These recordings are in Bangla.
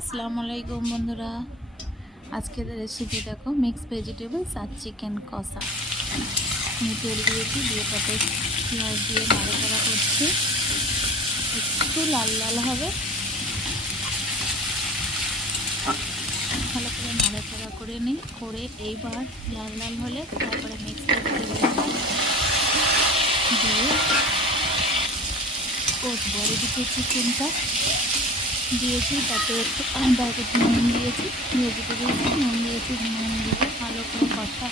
আসসালামু আলাইকুম বন্ধুরা, আজকের রেসিপি দেখো মিক্স ভেজিটেবলস আর চিকেন কষা। আমি তেল দিয়েছি, দিয়ে তাতে পেঁয়াজ দিয়ে নাড়াচাড়া করছি। একটু লাল লাল হবে, ভালো করে নাড়াচাড়া করে নিই। করে এইবার লাল লাল হলে তারপরে মিক্স ভেজিটেবল দিয়ে কষবো। আর এদিকে চিকেনটা দিয়েছি, তাতে একটু নুন দিয়েছি, ভেজিটেবলস নুন দিয়েছি, নুন দিয়ে ভালো করে কষা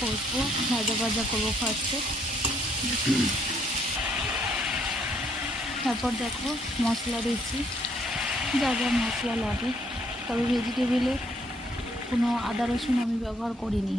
করবো, ভাজা ভাজা করবো ফার্স্টে। তারপর দেখো মশলা দিচ্ছি, যা যা মশলা লাগে। তবে ভেজিটেবলে কোনো আদা রসুন আমি ব্যবহার করিনি,